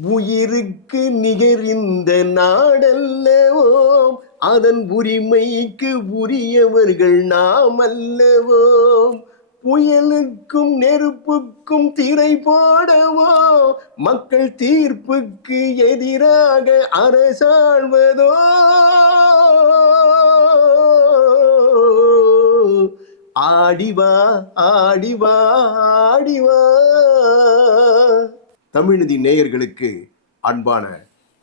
உயிருக்கு நிகர் இந்த நாடல்லவோ? அதன் உரிமைக்கு உரியவர்கள் நாம் அல்லவோ புயலுக்கும் நெருப்புக்கும் திரை போடவோ? மக்கள் தீர்ப்புக்கு எதிராக அரசாழ்வதோ? ஆடிவா ஆடிவா ஆடிவா. தமிழ்நிதி நேயர்களுக்கு அன்பான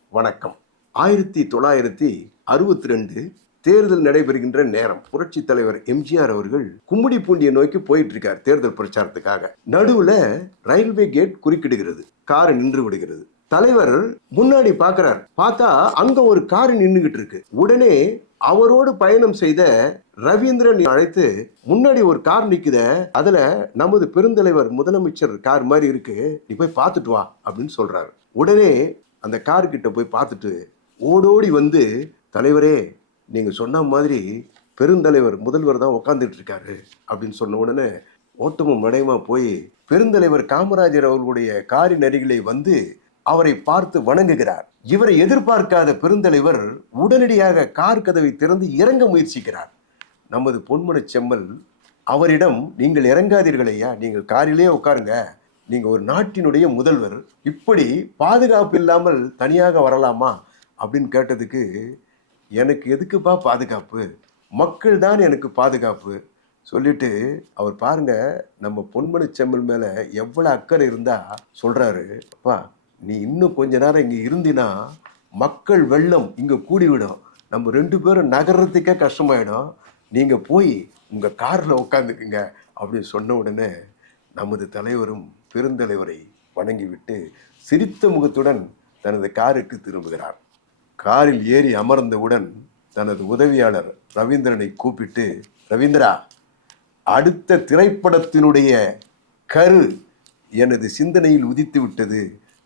வணக்கம். ஆயிரத்தி தொள்ளாயிரத்தி அறுபத்தி ரெண்டு தேர்தல் நடைபெறுகின்ற நேரம் புரட்சி தலைவர் எம்ஜிஆர் அவர்கள் கும்மிடிப்பூண்டியை நோக்கி போயிட்டு இருக்கார் தேர்தல் பிரச்சாரத்துக்காக. நடுவுல ரயில்வே கேட் குறுக்கிடுகிறது காரை நின்று விடுகிறது. தலைவர் முன்னாடி பாக்குறார் பார்த்தா அங்க ஒரு கார் நின்றுகிட்டு இருக்கு. உடனே அவரோடு பயணம் செய்த ரவீந்திரன் அழைத்து முன்னாடி ஒரு கார் நிக்குத அதுல நமது பெருந்தலைவர் முதலமைச்சர் கார் மாதிரி இருக்கு நீ போய் பார்த்துட்டு வா அப்படின்னு சொல்றாரு. உடனே அந்த கார் கிட்ட போய் பார்த்துட்டு ஓடோடி வந்து தலைவரே நீங்க சொன்ன மாதிரி பெருந்தலைவர் முதல்வர் தான் உட்காந்துட்டு இருக்காரு அப்படின்னு சொன்ன உடனே ஓட்டமும் நடையுமா போய் பெருந்தலைவர் காமராஜர் அவர்களுடைய காரின் அருகிலே வந்து அவரை பார்த்து வணங்குகிறார். இவரை எதிர்பார்க்காத பெருந்தலைவர் உடனடியாக கார் கதவை திறந்து இறங்க முயற்சிக்கிறார். நமது பொன்முனை செம்மல் அவரிடம் நீங்கள் இறங்காதீர்கள் ஐயா நீங்கள் காரிலே உட்காருங்க. நீங்கள் ஒரு நாட்டினுடைய முதல்வர் இப்படி பாதுகாப்பு இல்லாமல் தனியாக வரலாமா? அப்படின்னு கேட்டதுக்கு எனக்கு எதுக்குப்பா பாதுகாப்பு? மக்கள் தான் எனக்கு பாதுகாப்பு. சொல்லிட்டு அவர் பாருங்க நம்ம பொன்மனி செம்மல் மேலே எவ்வளோ அக்கறை இருந்தா சொல்கிறாரு அப்பா நீ இன்னும் கொஞ்ச நேரம் இங்கே இருந்தினா மக்கள் வெள்ளம் இங்கே கூடிவிடும். நம்ம ரெண்டு பேரும் நகர்றதுக்கே கஷ்டமாயிடும். நீங்கள் போய் உங்கள் காரில் உட்காந்துக்குங்க அப்படின்னு சொன்ன உடனே நமது தலைவரும் பெருந்தலைவரை வணங்கிவிட்டு சிரித்த முகத்துடன் தனது காருக்கு திரும்புகிறார். காரில் ஏறி அமர்ந்தவுடன் தனது உதவியாளர் ரவீந்திரனை கூப்பிட்டு ரவீந்திரா அடுத்த திரைப்படத்தினுடைய கரு எனது சிந்தனையில் உதித்து விட்டது.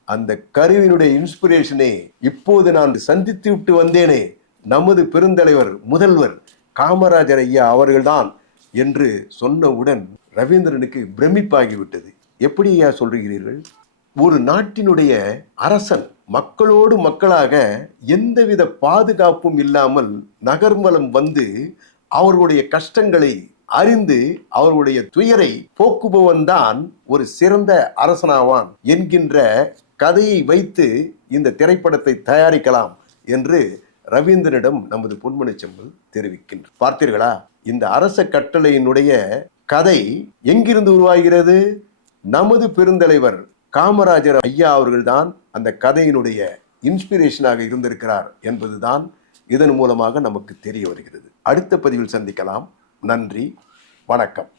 அந்த கருவினுடைய இன்ஸ்பிரேஷனை இப்போது நான் சந்தித்து விட்டு வந்தேனே நமது பெருந்தலைவர் முதல்வர் காமராஜர் ஐயா அவர்கள்தான் என்று சொன்னவுடன் ரவீந்திரனுக்கு பிரமிப்பாகிவிட்டது. எப்படி ஐயா சொல்கிறீர்கள்? ஒரு நாட்டினுடைய அரசன் மக்களோடு மக்களாக எந்தவித பாதுகாப்பும் இல்லாமல் நகர்மலம் வந்து அவர்களுடைய கஷ்டங்களை அறிந்து அவர்களுடைய துயரை போக்குபவன் தான் ஒரு சிறந்த அரசனாவான் என்கின்ற கதையை வைத்து இந்த திரைப்படத்தை தயாரிக்கலாம் என்று ரவீந்திரனிடம் நமது பொன்மனை செம்பல் தெரிவிக்கின்றார் பார்த்தீர்களா? இந்த அரச கட்டளையினுடைய கதை எங்கிருந்து உருவாகிறது? நமது பெருந்தலைவர் காமராஜர் ஐயா அவர்கள்தான் அந்த கதையினுடைய இன்ஸ்பிரேஷனாக இருந்திருக்கிறார் என்பதுதான் இதன் மூலமாக நமக்கு தெரிய வருகிறது. அடுத்த பதிவில் சந்திக்கலாம். நன்றி. வணக்கம்.